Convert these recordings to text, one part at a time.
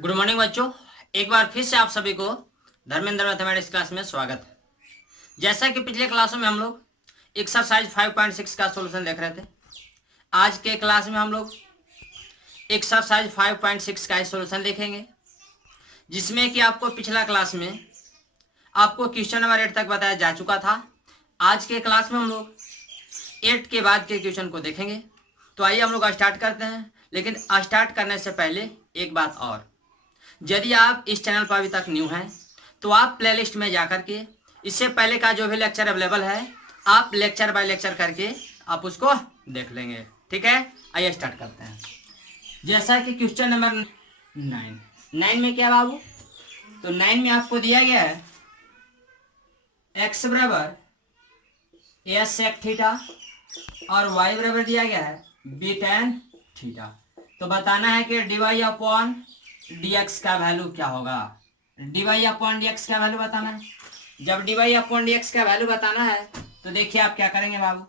Good morning बच्चों। एक बार फिर से आप सभी को धर्मेंद्र मैथमेटिक्स क्लास में स्वागत है। जैसा कि पिछले क्लासों में हम लोग एक्सरसाइज 5.6 का सॉल्यूशन देख रहे थे, आज के क्लास में हम लोग एक्सरसाइज 5.6 का सॉल्यूशन देखेंगे, जिसमें कि आपको पिछला क्लास में आपको क्वेश्चन नंबर 8 तक बताया जा चुका था। आज के क्लास में हम लोग 8 के बाद के क्वेश्चन को देखेंगे। तो आइए हम लोग स्टार्ट करते हैं, लेकिन स्टार्ट करने से पहले एक बात और, यदि आप इस चैनल पर अभी तक न्यू हैं तो आप प्लेलिस्ट में जाकर के इससे पहले का जो भी लेक्चर अवेलेबल है आप लेक्चर बाय लेक्चर करके आप उसको देख लेंगे। ठीक है, आइए स्टार्ट करते हैं। जैसा कि क्वेश्चन नंबर 9 में क्या बाबू, तो 9 में आपको दिया गया है x बराबर a sec थीटा और y बराबर दिया गया है b tan थीटा। तो बताना है कि dy अपॉन dx का वैल्यू क्या होगा। dy अपॉन dx का वैल्यू बताना है। जब dy अपॉन dx का वैल्यू बताना है तो देखिए आप क्या करेंगे बाबू,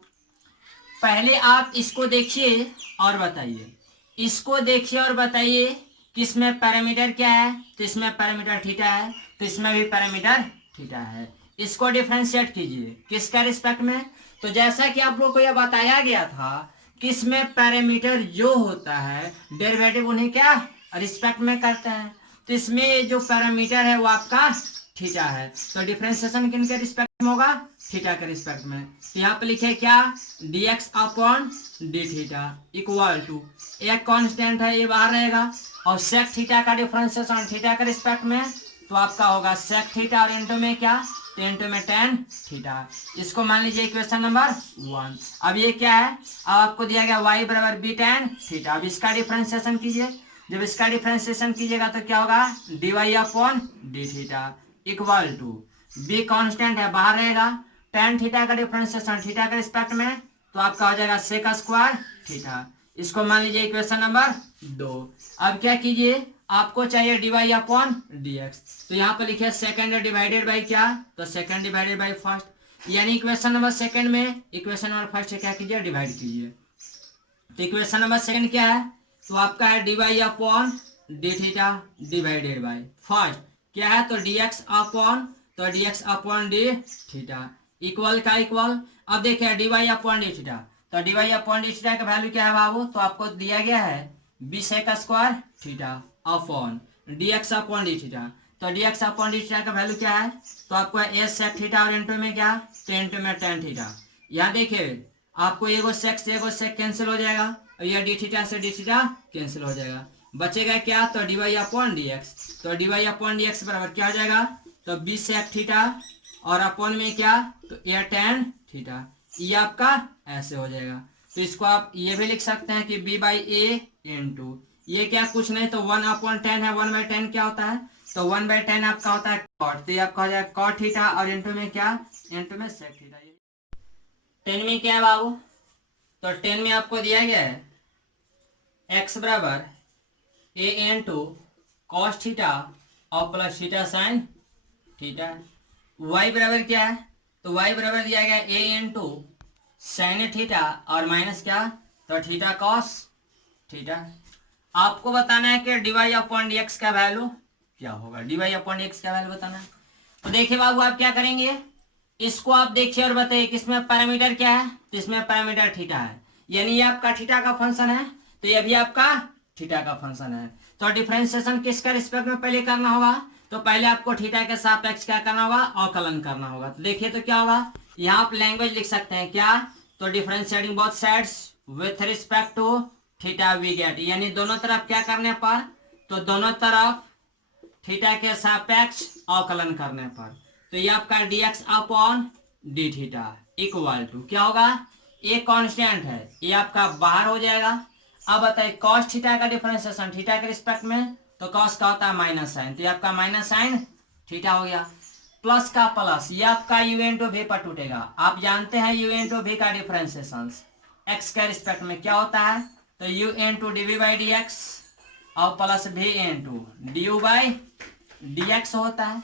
पहले आप इसको देखिए और बताइए, इसको देखिए और बताइए कि इसमें पैरामीटर क्या है, तो इसमें पैरामीटर थीटा है, तो इसमें भी पैरामीटर थीटा है। इसको डिफरेंशिएट कीजिए किसका रिस्पेक्ट में, तो जैसा कि आप लोग को यह बताया गया था कि इसमें पैरामीटर जो होता है डेरिवेटिव उन्हें क्या रिस्पेक्ट में करते हैं, तो इसमें जो पैरामीटर है वो आपका थीटा है, तो डिफरेंशिएशन किनके रिस्पेक्ट में होगा, थीटा के रिस्पेक्ट में। तो यहाँ पे लिखे क्या, dx upon d theta equal to एक कांस्टेंट है ये बाहर रहेगा और सेक थीटा का डिफरेंशिएशन थीटा के रिस्पेक्ट में, तो आपका होगा सेक थीटा और इंटू में क्या, तो इंटू में tan थीटा। इसको मान लीजिए इक्वेशन नंबर 1। अब ये क्या है, अब आपको दिया गया y बराबर b tan थीटा। अब इसका डिफरेंशिएशन कीजिए, जब इसका डिफरेंशिएशन कीजिएगा तो क्या होगा, dy upon d theta equal to b constant है बाहर रहेगा, tan थीटा का डिफरेंशिएशन थीटा के रिस्पेक्ट में, तो आपका हो जाएगा सेक स्क्वायर थीटा। इसको मान लीजिए इक्वेशन नंबर 2। अब क्या कीजिए, आपको चाहिए dy अपॉन dx, तो यहाँ पर लिखिए सेकंड डिवाइडेड बाई क्या, तो सेकंड डिवाइडेड बाई फर्स्ट, यानी इक्वेशन नंबर सेकंड में इक्वेशन नंबर फर्स्ट से क्या कीजिए, डिवाइड कीजिए। तो इक्वेशन नंबर सेकंड क्या है, तो आपका है dy upon d theta divided by first क्या है, तो dx अपॉन, तो dx upon d theta equal का इक्वल। अब देखिए dy अपॉन डी थीटा, तो dy अपॉन डी थीटा का वैल्यू क्या है बाबू, तो आपको दिया गया है b sec square theta upon dx upon d theta, तो dx अपॉन डी थीटा का वैल्यू क्या है, तो आपको a सेक थीटा और इंटू में क्या, तो इंटू में tan थीटा। यहाँ देखिए आपको एगो सेक कैंसिल हो जाएगा और यह डी थीटा से डी थीटा कैंसिल हो जाएगा, बचेगा क्या, तो dy अपॉन dx, तो dy अपॉन dx बराबर क्या हो जाएगा, तो b सेक थीटा और अपॉन में क्या, तो a tan थीटा। ये आपका ऐसे हो जाएगा। तो इसको आप ये भी लिख सकते हैं कि b बाई ए इंटू ये क्या कुछ नहीं तो 1 अपॉन 10 है, 1 बाई 10 क्या होता है, तो 1 बाई 10 आपका होता है कॉट, तो ये आपका हो जाएगा कॉट थीटा और इंटू में क्या, इंटू में सेक थीटा। 10 में क्या है बाबू, तो 10 में आपको दिया गया है x बराबर a इंटू कॉस थीटा और plus theta sine theta. y बराबर क्या है, तो y बराबर दिया गया a इंटू साइन थीटा और माइनस क्या, तो थीटा कॉस थीटा। आपको बताना है कि dy अपॉन dx का वैल्यू क्या होगा, dy अपॉन dx का वैल्यू बताना है। तो देखिए बाबू आप क्या करेंगे, इसको आप देखिए और बताइए कि इसमें पैरामीटर क्या है, तो इसमें पैरामीटर थीटा है, यानी ये आपका थीटा का फंक्शन है, तो ये भी आपका थीटा का फंक्शन है। तो डिफरेंशिएशन किसका रिस्पेक्ट में पहले करना होगा, तो पहले आपको थीटा के सापेक्ष क्या करना होगा, अवकलन करना होगा। तो देखिए तो क्या होगा, यहाँ आप लैंग्वेज लिख सकते हैं क्या, तो differentiating both sides with respect to theta we get, यानी दोनों तरफ क्या करने पर, तो दोनों तरफ थीटा के सापेक्ष अवकलन करने पर, तो ये आपका dx upon d theta equal to क्या होगा, ये कांस्टेंट है ये आपका बाहर हो जाएगा। अब बताइए cos थीटा का डिफरेंशिएशन थीटा के रिस्पेक्ट में, तो cos का होता है माइनस साइन, तो ये आपका माइनस साइन थीटा हो गया, प्लस का प्लस ये आपका u इंटू v पर टूटेगा। आप जानते हैं u इंटू v का डिफरेंशिएशन x के रिस्पेक्ट में क्या होता है, तो u into d v by d x और plus v into d u by d x होता है।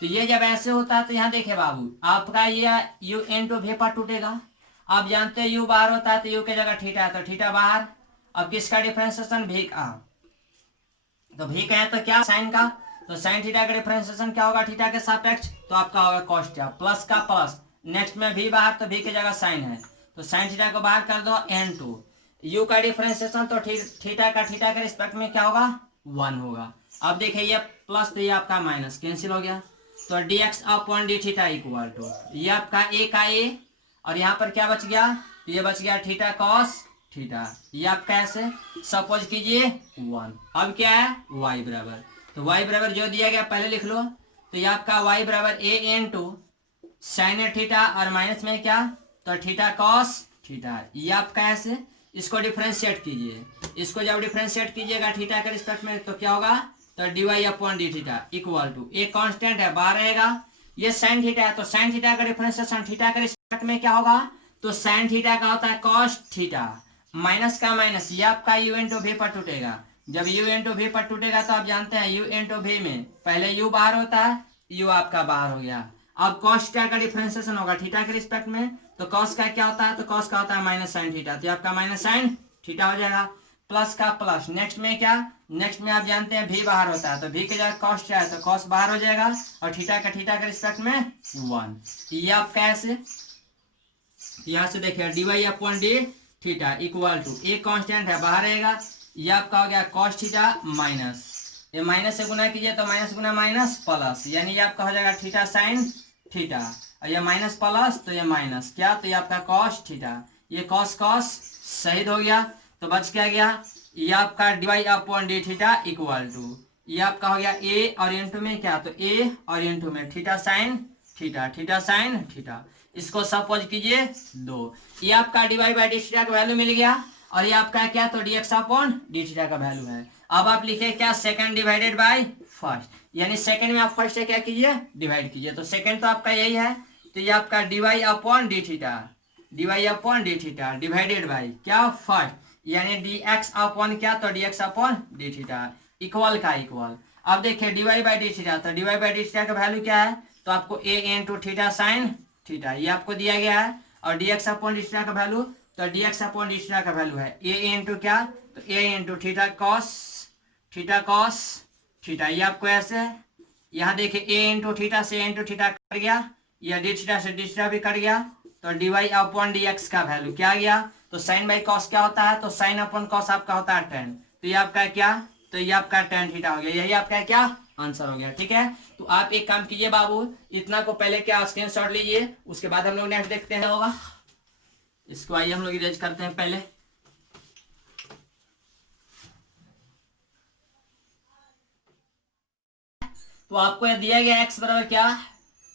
तो ये जब ऐसे होता है तो यहाँ देखिए बाबू आपका ये u इंटू v पर टूटेगा। आप जानते हैं u बाहर होता है तो u की जगह थीटा है, तो थीटा बाहर। अब किसका डिफरेंशिएशन v का, तो भी कहें तो क्या साइन का, तो साइन थीटा का डिफरेंशिएशन क्या होगा थीटा के सापेक्ष, तो आपका होगा कॉस थीटा, प्लस का प्लस, नेक्स्ट में भी बाहर तो भी की जगह साइन है, तो साइन थीटा को बाहर कर दो n2, u का डिफरेंशिएशन तो थीटा का रिस्पेक्ट में क्या होगा 1 होगा। अब देखिए ये प्लस तो ये आपका माइनस कैंसिल हो गया, तो dx upon d theta equal to ये आपका a का a, और यहाँ पर क्या बच गया, तो ये बच गया थीटा कॉस थीटा, ये आप कैसे सपोज कीजिए 1। अब क्या है y बराबर, तो y बराबर जो दिया गया पहले लिख लो, तो ये आपका y बराबर a n2 साइन थीटा और माइनस में क्या, तो थीटा कॉस थीटा, ये आप कैसे इसको डिफरेंशिएट कीजिए, इसको जब डिफरेंशिएट कीजिएगा थीटा के रिस्पेक्ट में तो क्या होगा, तो d y upon d theta equal to एक कांस्टेंट है बाहर रहेगा, ये साइन थीटा है, तो साइन थीटा का डिफरेंशिएशन थीटा के रिस्पेक्ट में क्या होगा, तो साइन थीटा का होता है कॉस थीटा, माइनस का माइनस, ये आपका यू इंटू भी पर टूटेगा, जब यू इंटू भी पर टूटेगा तो आप जानते हैं यू इंटू भी में पहले यू बाहर होता है, यू आपका बाहर हो गया। अब कॉस थीटा का डिफरेंशिएशन होगा थीटा के रिस्पेक्ट में, तो कॉस का क्या होता है, तो कॉस का होता है माइनस साइन थीटा, तो आपका माइनस साइन थीटा हो जाएगा, प्लस का प्लस, नेक्स्ट में क्या, नेक्स्ट में आप जानते हैं भी बाहर होता है, तो भी की जगह कॉस क्या है, तो कॉस बाहर हो जाएगा, और थीटा के रिस्पेक्ट में 1, ये आप कैसे यहां से देखिए d y upon d theta equal to एक कांस्टेंट है बाहर रहेगा, ये आपका हो गया कॉस थीटा माइनस, ये माइनस से गुना कीजिए तो माइनस गुना माइनस प्लस, यानी ये आपका हो जाएगा थीटा साइन थीटा, और ये माइनस प्लस तो ये माइनस क्या, तो ये आपका कॉस थीटा, ये कॉस कॉस शहीद हो गया, तो बच क्या गया, ये आपका d y upon d theta equal to ये आपका हो गया ए और इंटू में क्या, तो ए और इंटू में theta sine theta, theta sine theta, इसको सपोज कीजिए 2, ये आपका d y by d theta का वैल्यू मिल गया, और ये आपका क्या, तो d x upon d theta का वैल्यू है। अब आप लिखे क्या, सेकंड डिवाइडेड बाय फर्स्ट, यानी सेकंड में आप फर्स्ट से क्या कीजिए डिवाइड कीजिए, तो सेकंड तो आपका यही है, तो ये आपका d y upon d theta, d y upon d theta divided by क्या फर्स्ट, यानी डी एक्स अपॉन क्या, तो d x upon d theta equal का इक्वल। अब देखिए d y by d theta, तो d y by d theta का value क्या है, तो आपको a into theta sine theta ये आपको दिया गया है, और d x upon d theta का वैल्यू, तो d x upon d theta का वैल्यू है ए इंटू क्या, तो a into theta cos theta, ये आपको ऐसे यहाँ देखिए ए इंटू थीटा से इंटू थीटा कट गया, या डी थीटा से डी थीटा भी कट गया, तो d y upon d x का वैल्यू क्या गया, तो साइन बाई कॉस क्या होता है, तो साइन अपॉन कॉस आपका होता है टेन, तो ये आपका क्या, तो ये आपका टेन थीटा हो गया, यही आपका क्या आंसर हो गया। ठीक है, तो आप एक काम कीजिए बाबू, इतना को पहले क्या स्क्रीनशॉट लीजिए, उसके बाद हम लोग नेक्स्ट देखते हैं होगा, इसको आइए हम लोग इरेज करते हैं पहले। तो आपको यह दिया गया x बराबर क्या,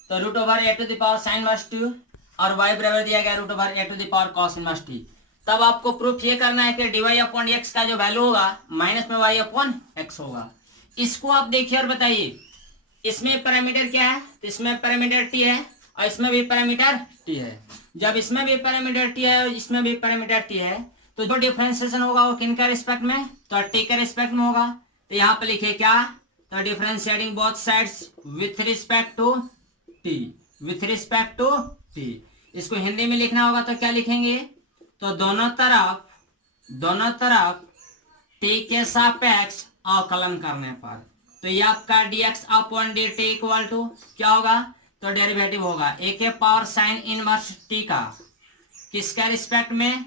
तो root over a to the power sine minus two, और y बराबर दिया गया root over a to the power cos minus t. तब आपको प्रूफ ये करना है कि डी वाई अपॉन एक्स का जो वैल्यू होगा माइनस में y अपॉन एक्स होगा। इसको आप देखिए और बताइए, इसमें पैरामीटर क्या है, तो इसमें पैरामीटर टी है और इसमें भी पैरामीटर टी है। जब इसमें भी पैरामीटर टी है और इसमें भी पैरामीटर टी है, तो जो डिफरेंशिएशन होगा वो किन का रिस्पेक्ट में, तो टी के रिस्पेक्ट में होगा। तो यहाँ पे लिखे क्या, तो differentiating both sides with respect to t, with respect to t. इसको हिंदी में लिखना होगा तो क्या लिखेंगे, तो दोनों तरफ टी के सापेक्ष अवकलन करने पर, तो ये आपका dx upon d t equal to क्या होगा, तो डेरिवेटिव होगा ए के पावर साइन इनवर्स टी का किसका रिस्पेक्ट में,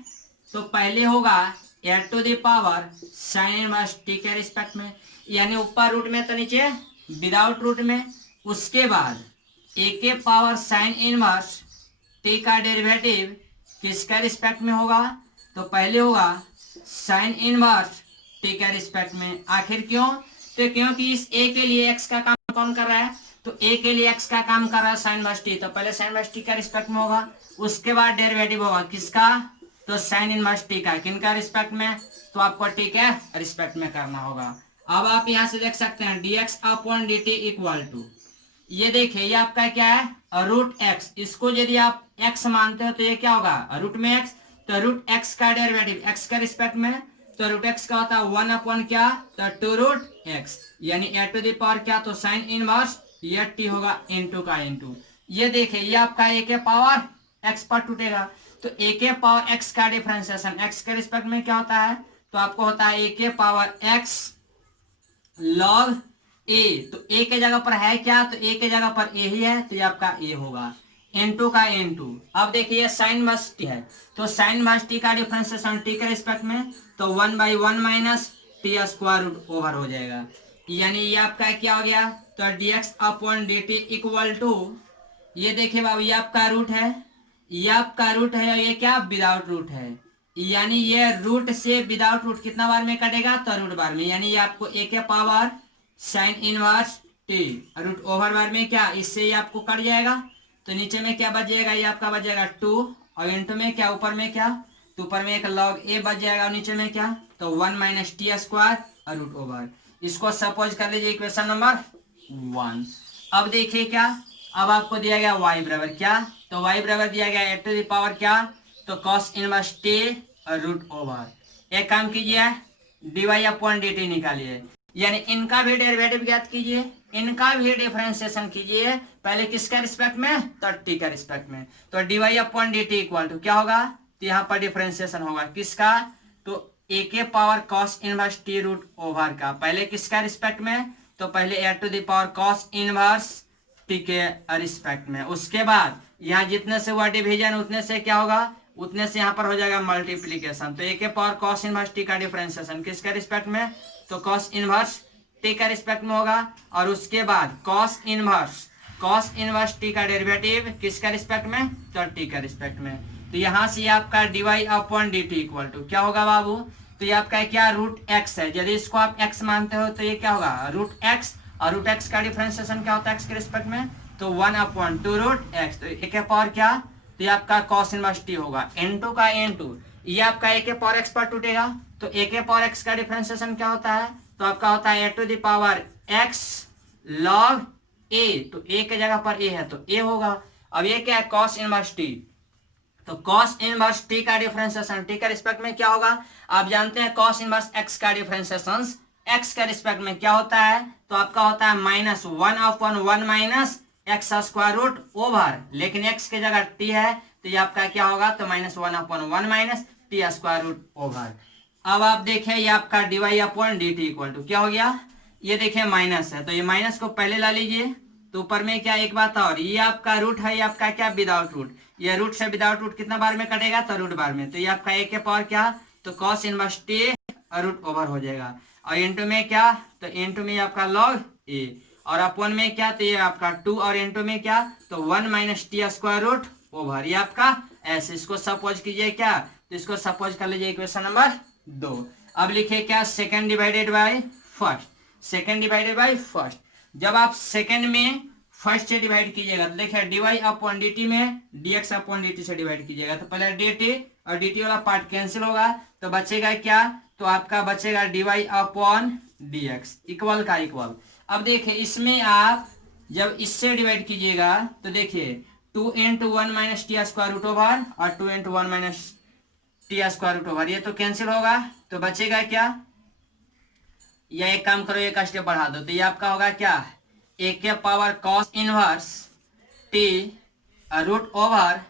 तो पहले होगा a to the power sine inverse t के रिस्पेक्ट में, यानी ऊपर रूट में तो नीचे विदाउट रूट में, उसके बाद ए के पावर साइन इनवर्स टी का डेरिवेटिव किसका रिस्पेक्ट में होगा, तो पहले होगा साइन इनवर्स टी के रिस्पेक्ट में। आखिर क्यों, तो क्योंकि इस ए के लिए एक्स का काम कौन कर रहा है, तो ए के लिए एक्स का काम कर रहा है साइन इनवर्स टी, तो पहले साइन इनवर्स टी का रिस्पेक्ट में होगा, उसके बाद डेरिवेटिव होगा किसका, तो साइन इनवर्स टी का, किनका रिस्पेक्ट में, तो आपको टी के रिस्पेक्ट में करना होगा। अब आप यहां से देख सकते हैं dx upon dt equal to, ये देखिए ये आपका क्या है रूट एक्स, इसको यदि आप x मानते हो तो ये क्या होगा रूट में x, तो रूट एक्स का डेरिवेटिव x के रिस्पेक्ट में, तो रूट एक्स का होता है 1 अपॉन क्या, तो 2 रूट एक्स, यानी ए टू द पावर क्या, तो साइन इनवर्स ये टी होगा इनटू का इनटू। ये देखिए ये आपका ए के पावर एक्स पर टूटेगा, तो ए के पावर एक्स का डिफरेंशिएशन एक्स के रिस्पेक्ट में क्या होता है, तो आपको होता है ए के पावर एक्स लॉग ए, तो ए के जगह पर है क्या, तो ए के जगह पर ए ही है, तो ये आपका ए होगा। n2 का n2। अब देखिए साइन माइनस टी है, तो साइन माइनस टी का डिफरेंशिएशन टी के रिस्पेक्ट में, तो 1/1 minus t square root over हो जाएगा। यानी ये आपका क्या हो गया, तो dx upon dt equal to, ये देखिए बाबू ये आपका रूट है, ये आपका रूट है, और ये क्या विदाउट रूट है, यानी ये रूट से विदाउट रूट कितना बार में कटेगा, तो रूट बार में, यानी ये आपको ए के power sine inverse t root over बार में क्या, इससे ये आपको कट जाएगा, तो नीचे में क्या बच जाएगा, ये आपका बच जाएगा 2, और इंटू में क्या, ऊपर में क्या, तो ऊपर में एक लॉग ए बच जाएगा, और नीचे में क्या, तो 1 माइनस टी स्क्वायर और रूट ओवर। इसको सपोज कर लीजिए इक्वेशन नंबर 1। अब देखिए क्या, अब आपको दिया गया y बराबर क्या, तो y बराबर दिया गया ए टू द पावर क्या, तो cos इनवर्स टी और रूट ओवर। एक काम कीजिए, dy अपॉन dt निकालिए, यानी इनका भी डेरिवेटिव ज्ञात कीजिए, इनका भी डिफरेंशिएशन कीजिए, पहले किसका रिस्पेक्ट में, तो टी का रिस्पेक्ट में, तो dy upon dt equal to क्या होगा, तो यहाँ पर डिफरेंशिएशन होगा किसका, तो ए के power cos inverse t root over का, पहले किसका रिस्पेक्ट में, तो पहले a to the power cos inverse t के रिस्पेक्ट में, उसके बाद यहाँ जितने से हुआ डिवीजन उतने से क्या होगा, उतने से यहाँ पर हो जाएगा मल्टीप्लीकेशन, तो ए के पावर cos इनवर्स टी का डिफरेंशिएशन किसके रिस्पेक्ट में, तो cos इनवर्स टी का रिस्पेक्ट में होगा, और उसके बाद cos इनवर्स टी का डेरिवेटिव किसका रिस्पेक्ट में, तो टी का रिस्पेक्ट में, तो यहाँ से आपका dy upon dt equal to क्या होगा बाबू, तो ये आपका क्या रूट x है, यदि इसको आप x मानते हो तो ये क्या होगा रूट x, और रूट x का डिफरेंशिएशन क्या होता है x के रिस्पेक्ट में, तो 1 अपॉन 2 रूट x, तो ए के पावर क्या, तो ये आपका cos इनवर्स टी होगा, n2 का n2, ये आपका ए के पावर x पर टूटेगा, तो ए के पावर x का डिफरेंशिएशन क्या होता है, तो आपका होता है a to the power x log a, तो a के जगह पर a है तो a होगा। अब ये क्या है cos इनवर्स टी, तो cos इनवर्स टी का डिफरेंशिएशन टी का रिस्पेक्ट में क्या होगा, आप जानते हैं cos इनवर्स x का डिफरेंशिएशन x का रिस्पेक्ट में क्या होता है, तो आपका होता है -1/1 minus x square root over, लेकिन x के जगह t है तो ये आपका क्या होगा, तो -1/1 minus t square root over. अब आप देखें ये आपका dy upon dt equal to क्या हो गया, ये देखें माइनस है, तो ये माइनस को पहले ला लीजिए, तो ऊपर में क्या, एक बात और, ये आपका रूट है, ये आपका क्या विदाउट रूट, ये रूट से विदाउट रूट कितना बार में कटेगा, तो रूट बार में, तो ये आपका ए के पावर क्या, तो cos inverse t root over हो जाएगा, और इंटू में क्या, तो इंटू में आपका log a, और अपॉन में क्या, तो ये आपका 2, और इंटू में क्या, तो 1 minus t square root over, ये आपका ऐसे, इसको सपोज कीजिए क्या, तो इसको सपोज कर लीजिए इक्वेशन नंबर 2। अब लिखिए क्या, second divided by first, second divided by first, जब आप सेकंड में फर्स्ट से डिवाइड कीजिएगा तो देखिए dy अपॉन dt में dx अपॉन dt से डिवाइड कीजिएगा, तो पहले dt और dt वाला पार्ट कैंसिल होगा, तो बचेगा क्या, तो आपका बचेगा dy अपॉन dx इक्वल का इक्वल। अब देखिए इसमें आप जब इससे डिवाइड कीजिएगा तो देखिए 2 × 1 minus t square root over और 2 × 1 minus t square root over, ये तो कैंसिल होगा, तो बचेगा क्या, या एक काम करो एक स्टेप बढ़ा दो, तो ये आपका होगा क्या, ए के power cos inverse t root over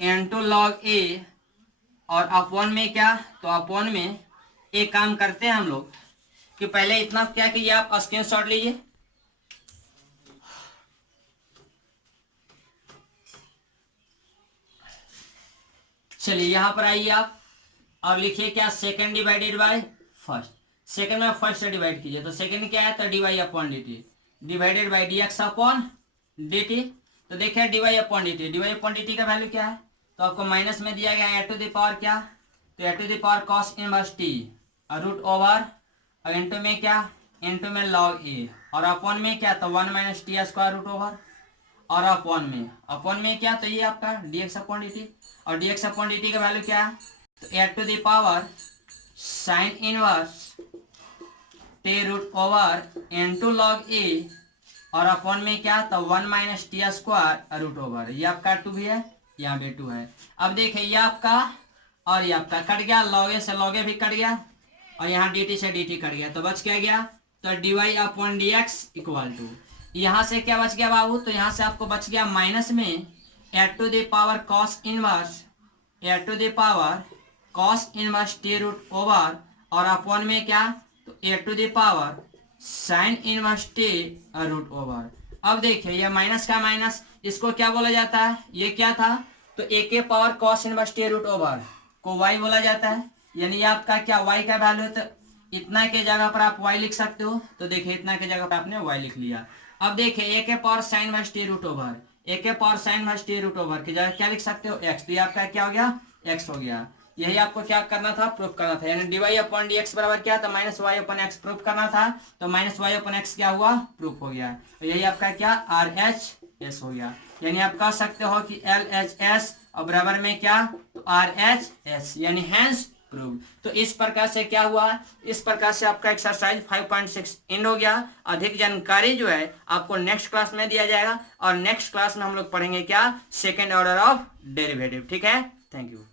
n2 log a, और अपॉन में क्या, तो अपॉन में एक काम करते हैं हम लोग कि पहले इतना क्या कीजिए, आप स्क्रीनशॉट लीजिए, चलिए यहां पर आइए आप और लिखिए क्या, second divided by first, second में फर्स्ट से डिवाइड कीजिए, तो सेकंड क्या है, तो dy upon dt divided by dx upon dt, तो देखिए dy अपॉन dt का वैल्यू क्या है, तो आपको माइनस में दिया गया ए टू द पावर क्या, तो a to the power cos inverse t root over, और इंटू में क्या, इंटू में log a, और अपॉन में क्या, तो 1 minus t square root over, और अपॉन में क्या, तो ये आपका dx अपॉन dt, और dx अपॉन dt का वैल्यू क्या है, तो a to the power sine inverse t root over n2 log a, और अपॉन में क्या, तो 1 minus t square root over, ये आपका 2 भी है, यहाँ भी 2 है। अब देखिए ये आपका और ये आपका कट गया, log a से log a भी कट गया, और यहाँ dt से dt कट गया, तो बच क्या गया, तो dy upon dx equal to, यहाँ से क्या बच गया बाबू, तो यहाँ से आपको बच गया माइनस में a to the power cos inverse t root over, और अपॉन में क्या, तो a to the power sine inverse t root over. अब देखिए ये माइनस का माइनस, इसको क्या बोला जाता है, ये क्या था, तो ए के power cos inverse t root over को वाई बोला जाता है। यानी आपका क्या वाई का वैल्यू है, तो इतना के जगह पर आप वाई लिख सकते हो। तो देखिए इतना के जगह पर आपने वाई लिख लिया। अब देखिए ए के power sine inverse t root over, a के power sine inverse t root over की जगह क्या लिख सकते हो, एक्स। तो ये आपका क्या हो गया, एक्स हो गया। यही आपको क्या करना था, प्रूफ करना था। यानी d y upon d x बराबर क्या था, minus y upon x proof करना था। तो माइनस वाई अपॉन एक्स क्या हुआ, प्रूफ हो गया। तो यही आपका क्या आर एच एस हो गया। यानी आप कह सकते हो कि एल एच एस और बराबर में क्या, तो आर एच एस, यानी हैंस प्रूव। तो इस प्रकार से क्या हुआ, इस प्रकार से आपका एक्सरसाइज 5.6 एंड हो गया। अधिक जानकारी जो है आपको नेक्स्ट क्लास में दिया जाएगा, और नेक्स्ट क्लास में हम लोग पढ़ेंगे क्या, सेकेंड ऑर्डर ऑफ डेरिवेटिव। ठीक है, थैंक यू।